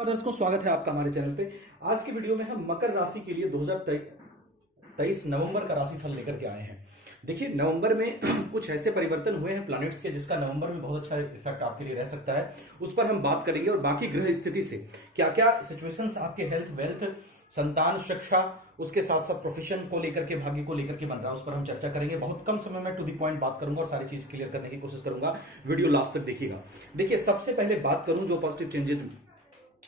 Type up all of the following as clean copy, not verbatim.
नमस्कार दर्शकों, स्वागत है आपका हमारे चैनल पे। आज की वीडियो में हम मकर राशि के लिए 2023 नवंबर का राशिफल लेकर के आए हैं। देखिए, नवंबर में कुछ ऐसे परिवर्तन हुए हैं प्लैनेट्स के, जिसका नवंबर में बहुत अच्छा इफेक्ट आपके लिए रह सकता है। उस पर हम बात करेंगे और बाकी ग्रह स्थिति से क्या क्या सिचुएशंस आपके हेल्थ, वेल्थ, संतान, शिक्षा, उसके साथ साथ प्रोफेशन को लेकर के, भाग्य को लेकर के बन रहा है, उस पर हम चर्चा करेंगे। बहुत कम समय में टू द पॉइंट बात करूंगा और सारी चीज क्लियर करने की कोशिश करूंगा। वीडियो लास्ट तक देखिएगा। देखिए, सबसे पहले बात करूं जो पॉजिटिव चेंजेस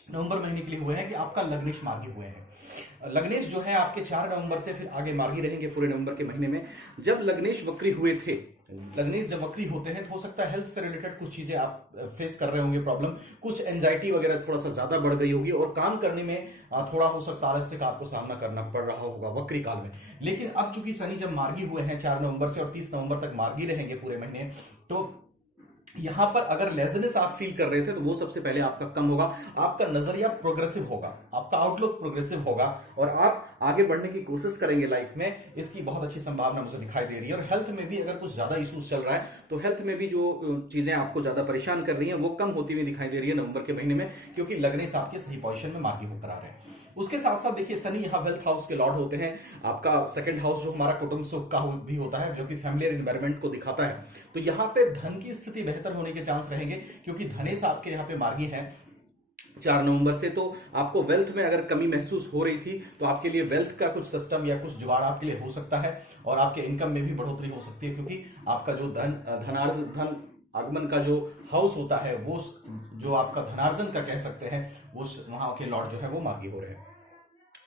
नवंबर महीने के लिए हुए हैं कि आपका लग्नेश मार्गी हुए हैं। लग्नेश जो है आपके 4 नवंबर से फिर आगे मार्गी रहेंगे पूरे नवंबर के महीने में। जब लग्नेश वक्री हुए थे, लग्नेश जब वक्री होते हैं तो हो सकता है हेल्थ से रिलेटेड कुछ चीजें आप फेस कर रहे होंगे, प्रॉब्लम, कुछ एंजाइटी वगैरह थोड़ा सा ज्यादा बढ़ गई होगी और काम करने में थोड़ा हो सकता है आलस्य का आपको सामना करना पड़ रहा होगा वक्री काल में। लेकिन अब चूंकि शनि जब मार्गी हुए हैं 4 नवंबर से और 30 नवंबर तक मार्गी रहेंगे पूरे महीने, तो यहां पर अगर लेजनेस आप फील कर रहे थे तो वो सबसे पहले आपका कम होगा। आपका नजरिया प्रोग्रेसिव होगा, आपका आउटलुक प्रोग्रेसिव होगा और आप आगे बढ़ने की कोशिश करेंगे लाइफ में। इसकी बहुत अच्छी संभावना मुझे दिखाई दे रही है। और हेल्थ में भी अगर कुछ ज्यादा इश्यूज चल रहा है तो हेल्थ में भी जो चीजें आपको ज्यादा परेशान कर रही हैं वो कम होती हुई दिखाई दे रही है नवंबर के महीने में, क्योंकि लग्नेश आपके सही पोजीशन में मार्गी होकर आ रहे हैं। उसके साथ साथ देखिए, शनि यहाँ वेल्थ हाउस के लॉर्ड होते हैं। आपका सेकंड हाउस जो हमारा कुटुंब सुख का भी होता है, जो कि फैमिलियर एनवायरनमेंट को दिखाता है। तो यहाँ पे धन की स्थिति बेहतर होने के चांस रहेंगे, क्योंकि धनेश आपके यहाँ पे मार्गी है 4 नवंबर से। तो आपको वेल्थ में अगर कमी महसूस हो रही थी तो आपके लिए वेल्थ का कुछ सिस्टम या कुछ जुगाड़ आपके लिए हो सकता है और आपके इनकम में भी बढ़ोतरी हो सकती है, क्योंकि आपका जो धन आगमन का जो हाउस होता है, वो जो आपका धनार्जन का कह सकते हैं, वो वहां के लॉर्ड जो है वो मार्गी हो रहे हैं।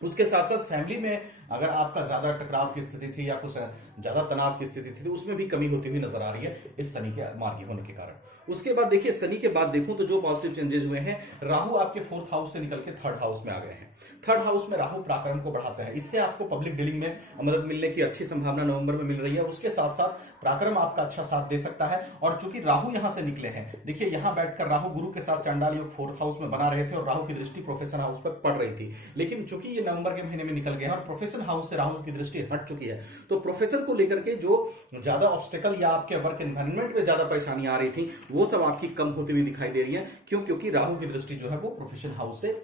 उसके साथ साथ फैमिली में अगर आपका ज्यादा टकराव की स्थिति थी या कुछ ज्यादा तनाव की स्थिति थी तो उसमें भी कमी होती हुई नजर आ रही है इस शनि के मार्गी होने के कारण। उसके बाद देखिए, शनि के बाद देखूं तो जो पॉजिटिव चेंजेस हुए हैं, राहु आपके 4th हाउस से निकल के 3rd हाउस में आ गए हैं। 3rd हाउस में राहु पराक्रम को बढ़ाता है, इससे आपको पब्लिक डीलिंग में मदद मिलने की अच्छी संभावना नवंबर में मिल रही है। उसके साथ साथ पराक्रम आपका अच्छा साथ दे सकता है। और चूंकि राहु यहां से निकले हैं, देखिए यहां बैठकर राहु गुरु के साथ चांडाल योग 4th हाउस में बना रहे थे और राहु की दृष्टि प्रोफेशन हाउस पर पड़ रही थी। लेकिन चूंकि ये नवंबर के महीने में निकल गए हैं और प्रोफेशन हाउस से राहु की दृष्टि हट चुकी है, तो प्रोफेशन को लेकर के जो ज्यादा ऑब्स्टेकल या आपके वर्क एनवायरनमेंट में ज्यादा परेशानी आ रही थी वो सब आपकी कम होती हुई दिखाई दे रही है। क्योंकि राहु की दृष्टि जो है वो प्रोफेशन हाउस से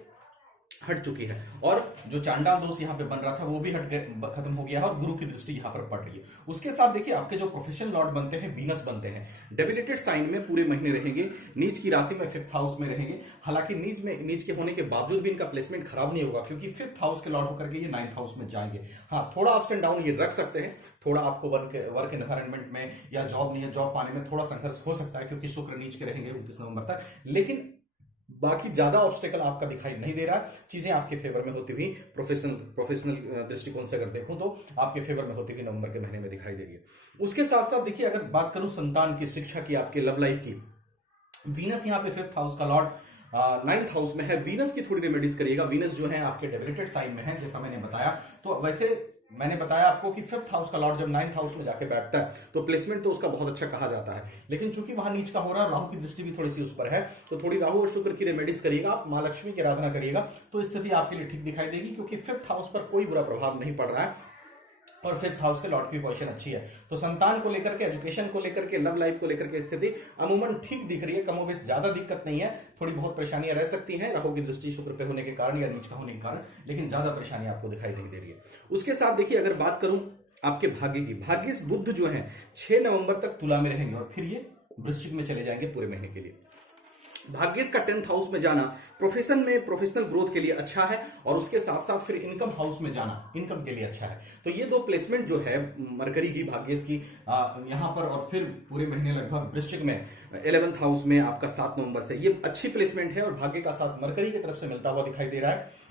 हट चुकी है और जो चांडाल दोष यहां पे बन रहा था वो भी खत्म हो गया है और गुरु की दृष्टि यहां पर पड़ रही है। उसके साथ देखिए, आपके जो प्रोफेशन लॉर्ड बनते हैं वीनस बनते हैं, डेबिलिटेड साइन में पूरे महीने रहेंगे, नीच की राशि में 5th हाउस में रहेंगे। हालांकि नीच के होने के बावजूद भी इनका प्लेसमेंट खराब नहीं होगा, क्योंकि 5th हाउस के लॉर्ड होकर के ये 9th हाउस में जाएंगे। हाँ, थोड़ा अप्स एंड डाउन ये रख सकते हैं, थोड़ा आपको वर्क एनवायरनमेंट में या जॉब नहीं है, जॉब पाने में थोड़ा संघर्ष हो सकता है, क्योंकि शुक्र नीच के रहेंगे 29 नवंबर तक। लेकिन बाकी ज्यादा ऑब्स्टेकल आपका दिखाई नहीं दे रहा, चीजें आपके फेवर में होती हुई प्रोफेशनल दृष्टिकोण से अगर देखूं तो आपके फेवर में होती हुई नवंबर के महीने में दिखाई दे रही है। उसके साथ साथ देखिए, अगर बात करूं संतान की, शिक्षा की, आपके लव लाइफ की, वीनस यहाँ पे 5th हाउस का लॉर्ड 9th हाउस में है। वीनस की थोड़ी रेमेडीज करिएगा। वीनस जो है आपके डेबिलिटेड साइन में है, जैसा मैंने बताया। तो वैसे मैंने बताया आपको कि 5th हाउस का लॉर्ड जब 9th हाउस में जाके बैठता है तो प्लेसमेंट तो उसका बहुत अच्छा कहा जाता है। लेकिन चूंकि वहां नीच का हो रहा है, राहु की दृष्टि भी थोड़ी सी उस पर है, तो थोड़ी राहु और शुक्र की रेमेडीज करिएगा, आप मां लक्ष्मी की आराधना करिएगा, तो स्थिति आपके लिए ठीक दिखाई देगी। क्योंकि 5th हाउस पर कोई बुरा प्रभाव नहीं पड़ रहा है और 5th हाउस के लॉर्ड की पोजीशन अच्छी है। तो संतान को लेकर के, एजुकेशन को लेकर के, लव लाइफ को लेकर के स्थिति अमूमन ठीक दिख रही है, कमोबेश ज्यादा दिक्कत नहीं है। थोड़ी बहुत परेशानियां रह सकती हैं राहु की दृष्टि शुक्र पे होने के कारण या नीच का होने के कारण, लेकिन ज्यादा परेशानी आपको दिखाई नहीं दे रही है। उसके साथ देखिए, अगर बात करूं आपके भाग्य की, भाग्य बुध जो है 6 नवंबर तक तुला में रहेंगे और फिर ये वृश्चिक में चले जाएंगे पूरे महीने के लिए। भाग्येश का 10th हाउस में जाना प्रोफेशन में प्रोफेशनल ग्रोथ के लिए अच्छा है और उसके साथ साथ फिर इनकम हाउस में जाना इनकम के लिए अच्छा है। तो ये दो प्लेसमेंट जो है मरकरी की, भाग्येश की यहां पर और फिर पूरे महीने लगभग वृश्चिक में 11th हाउस में आपका 7 नवंबर से, ये अच्छी प्लेसमेंट है और भाग्य का साथ मरकरी की तरफ से मिलता हुआ दिखाई दे रहा है।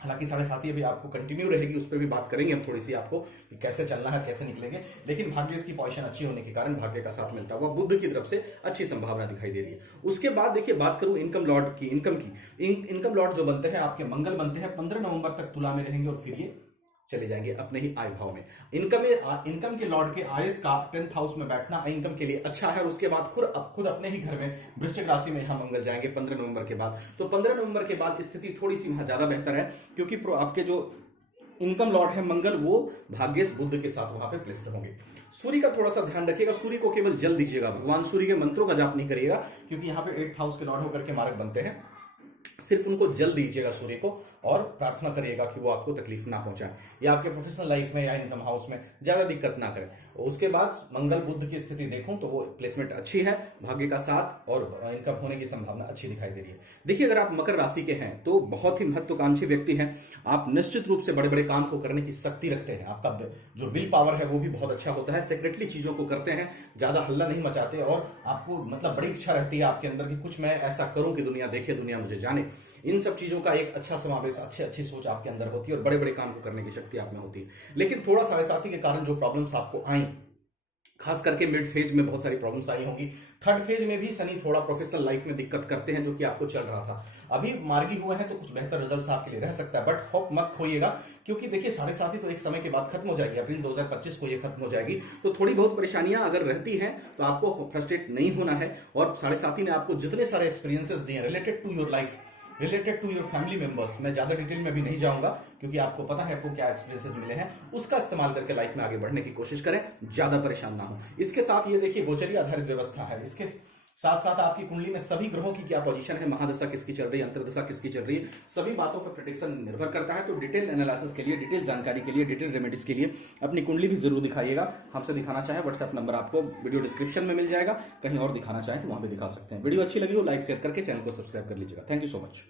हालांकि 7.5 अभी आपको कंटिन्यू रहेगी, उस पर भी बात करेंगे हम थोड़ी सी आपको कि कैसे चलना है, कैसे निकलेंगे। लेकिन भाग्य की पोजीशन अच्छी होने के कारण भाग्य का साथ मिलता हुआ बुध की तरफ से अच्छी संभावना दिखाई दे रही है। उसके बाद देखिए, बात करूं इनकम लॉर्ड की, इनकम लॉर्ड जो बनते हैं आपके मंगल बनते हैं, 15 नवंबर तक तुला में रहेंगे और फिर ये चले जाएंगे अपने ही आय भाव में। इनकम के लॉर्ड के आयस का 10th हाउस में बैठना इनकम के लिए अच्छा है और उसके बाद खुद अपने ही घर में वृश्चिक राशि में यहां मंगल जाएंगे 15 नवंबर के बाद। तो 15 नवंबर के बाद स्थिति थोड़ी सी वहां ज्यादा बेहतर है, क्योंकि आपके जो इनकम लॉर्ड है मंगल, वो भाग्येश बुध के साथ वहां पे प्लेस्ड होंगे। सूर्य का थोड़ा सा ध्यान रखिएगा, सूर्य को केवल जल दीजिएगा, भगवान सूर्य के मंत्रों का जाप नहीं करिएगा, क्योंकि यहाँ पे 8th हाउस के लॉर्ड होकर के मारक बनते हैं। सिर्फ उनको जल दीजिएगा सूर्य को और प्रार्थना करिएगा कि वो आपको तकलीफ ना पहुंचाए या आपके प्रोफेशनल लाइफ में या इनकम हाउस में ज्यादा दिक्कत ना करे। उसके बाद मंगल बुध की स्थिति देखूं तो वो प्लेसमेंट अच्छी है, भाग्य का साथ और इनकम होने की संभावना अच्छी दिखाई दे रही है। देखिए अगर आप मकर राशि के हैं तो बहुत ही महत्वाकांक्षी व्यक्ति हैं आप, निश्चित रूप से बड़े बड़े काम को करने की शक्ति रखते हैं, आपका जो विल पावर है वो भी बहुत अच्छा होता है, सेक्रेटली चीजों को करते हैं, ज्यादा हल्ला नहीं मचाते और आपको मतलब बड़ी इच्छा रहती है आपके अंदर कि कुछ मैं ऐसा करूं कि दुनिया देखे, दुनिया मुझे जाने। इन सब चीजों का एक अच्छा समावेश, अच्छी सोच आपके अंदर होती है और बड़े बड़े काम को करने की शक्ति आप में होती है। लेकिन थोड़ा साढ़े साथी के कारण जो प्रॉब्लम्स आपको आई, खास करके मिड फेज में बहुत सारी प्रॉब्लम्स आई होंगी, थर्ड फेज में भी शनि थोड़ा प्रोफेशनल लाइफ में दिक्कत करते हैं जो कि आपको चल रहा था। अभी मार्गी हुए हैं तो कुछ बेहतर रिजल्ट्स आपके लिए रह सकता है, बट होप मत खोइएगा क्योंकि देखिए साढ़े साथी तो एक समय के बाद खत्म हो जाएगी, अप्रैल 2025 को ये खत्म हो जाएगी। तो थोड़ी बहुत परेशानियां अगर रहती हैं तो आपको फ्रस्ट्रेट नहीं होना है। और साढ़े साथी ने आपको जितने सारे एक्सपीरियंसेस दिए related to your life, related to your family members, मैं ज्यादा डिटेल में भी नहीं जाऊंगा क्योंकि आपको पता है आपको क्या एक्सपीरियंसेस मिले हैं, उसका इस्तेमाल करके लाइफ में आगे बढ़ने की कोशिश करें, ज्यादा परेशान ना हो। इसके साथ ये देखिए गोचरी आधारित व्यवस्था है, इसके साथ साथ आपकी कुंडली में सभी ग्रहों की क्या पोजीशन है, महादशा किसकी चल रही है, अंतरदशा किसकी चल रही है, सभी बातों पर प्रेडिक्शन निर्भर करता है। तो डिटेल एनालिसिस के लिए, डिटेल जानकारी के लिए, डिटेल रेमेडीज के लिए अपनी कुंडली भी जरूर दिखाइएगा। हमसे दिखाना चाहे व्हाट्सएप नंबर आपको वीडियो डिस्क्रिप्शन में मिल जाएगा, कहीं और दिखाना चाहे तो वहां भी दिखा सकते हैं। वीडियो अच्छी लगी हो लाइक शेयर करके चैनल को सब्सक्राइब कर लीजिएगा। Thank you so much.